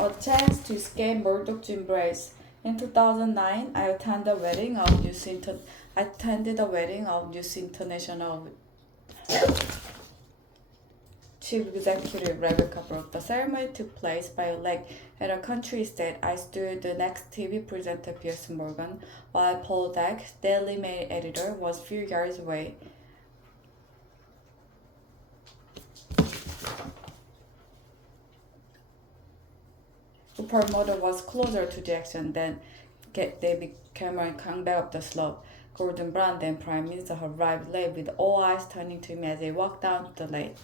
A chance to escape Murdoch's embrace. In 2009, I attended the wedding of News International chief executive Rebecca Brooke. The ceremony took place by a lake at a country estate. I stood the next TV presenter Piers Morgan, while Paul Deck, Daily Mail editor, was a few yards away. Rupert Murdoch was closer to the action than David Cameron coming back up the slope. Gordon Brown, then Prime Minister, arrived late with all eyes turning to him as he walked down the lane.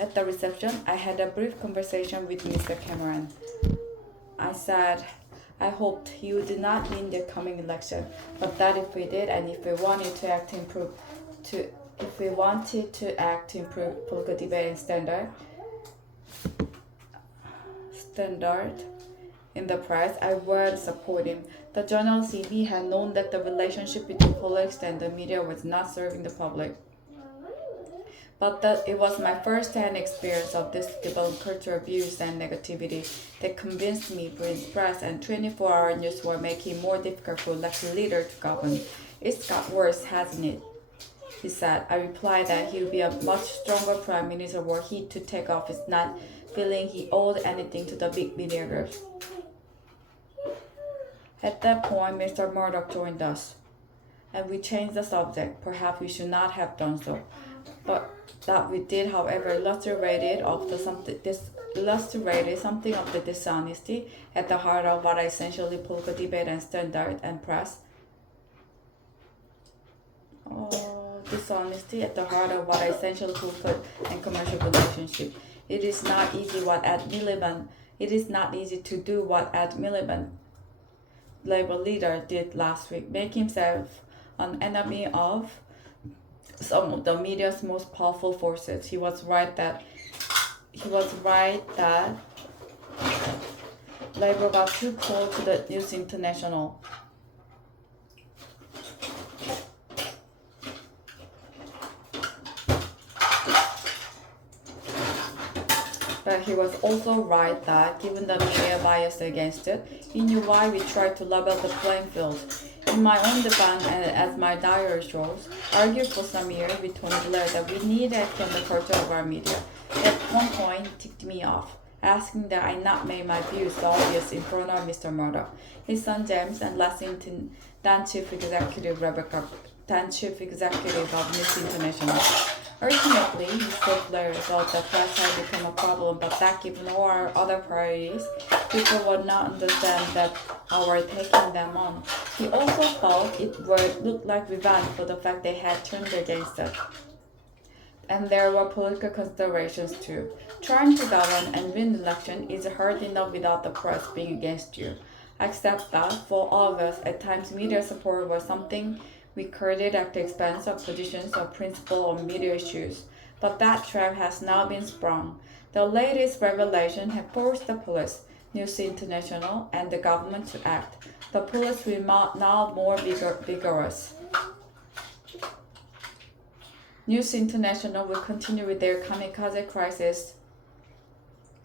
At the reception, I had a brief conversation with Mr. Cameron. I said I hoped he would not win the coming election, but that if we did, and if we wanted to act to improve political debating standard in the press, I would support him. The journal CB had known that the relationship between politics and the media was not serving the public, but that it was my first-hand experience of this developed culture of abuse and negativity that convinced me Britain's press and 24-hour news were making it more difficult for elected leaders to govern. It's got worse, hasn't it? He said. I replied that he would be a much stronger prime minister were he to take office, not feeling he owed anything to the big media groups. At that point, Mr. Murdoch joined us, and we changed the subject. Perhaps we should not have done so, but that we did, however, illustrated something of the dishonesty at the heart of what are essentially political debate and standard and press. Dishonesty at the heart of what are essentially political and commercial relationship. It is not easy to do what Ed Miliband, Labour leader, did last week, make himself an enemy of some of the media's most powerful forces. He was right that Labour got too close to the News International. But he was also right that, given the media bias against it, he knew why we tried to level the playing field. In my own defense, and as my diary shows, argued for some years with Tony Blair that we needed from the culture of our media. At one point, he ticked me off, asking that I not make my views so obvious in front of Mr. Murdoch, his son James, and Lexington, then Chief Executive of News International. Ultimately, Mr. Blair thought the press had become a problem, but that given all our other priorities, people would not understand that our taking them on. He also thought it would look like revenge for the fact they had turned against it. And there were political considerations too. Trying to govern and win the election is hard enough without the press being against you. I accept that for all of us, at times media support was something we courted at the expense of positions of principle on media issues, but that trap has now been sprung. The latest revelation has forced the police, News International, and the government to act. The police will now more vigorous. News International will continue with their kamikaze crisis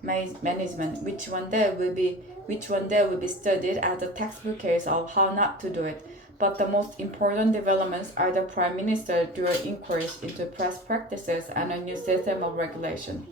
management, which one day will be studied as a textbook case of how not to do it. But the most important developments are the Prime Minister dual inquiries into press practices and a new system of regulation.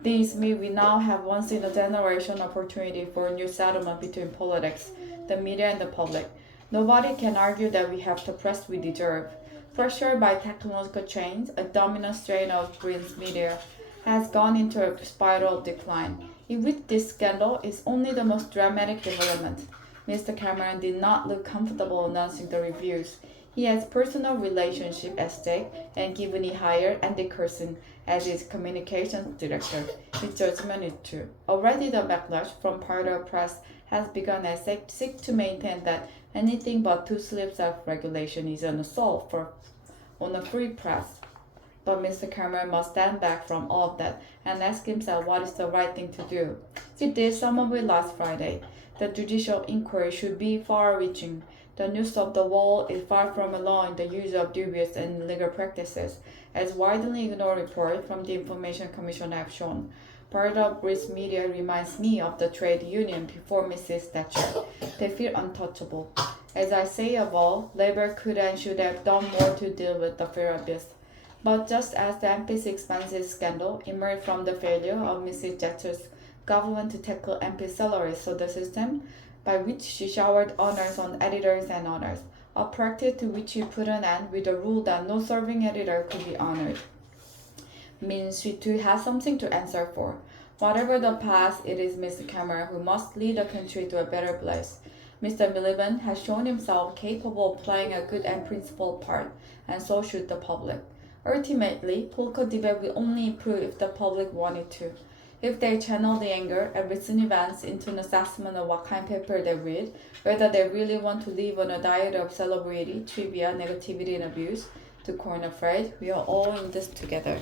These mean we now have once-in-a-generation opportunity for a new settlement between politics, the media, and the public. Nobody can argue that we have the press we deserve. Pressured by technological change, a dominant strain of Britain's media has gone into a spiral of decline. In which this scandal is only the most dramatic development. Mr. Cameron did not look comfortable announcing the reviews. He has personal relationship at stake, and given he hired Andy Coulson as his communications director, his judgment is true. Already the backlash from part of the press has begun as they seek to maintain that anything but two slips of regulation is an assault on a free press. But Mr. Cameron must stand back from all of that and ask himself what is the right thing to do. He did some of it last Friday. The judicial inquiry should be far-reaching. The news of the wall is far from allowing the use of dubious and illegal practices, as widely ignored reports from the Information Commission have shown. Part of British media reminds me of the trade union before Mrs. Thatcher. They feel untouchable. As I say of all, Labour could and should have done more to deal with the fear abyss. But just as the MP's expenses scandal emerged from the failure of Mrs. Thatcher's government to tackle MP salaries, so the system by which she showered honors on editors and owners, a practice to which she put an end with the rule that no serving editor could be honored, means she too has something to answer for. Whatever the past, it is Mr. Cameron who must lead the country to a better place. Mr. Miliband has shown himself capable of playing a good and principled part, and so should the public. Ultimately, political debate will only improve if the public want it to. If they channel the anger at recent events into an assessment of what kind of paper they read, whether they really want to live on a diet of celebrity, trivia, negativity, and abuse, to coin a phrase, we are all in this together.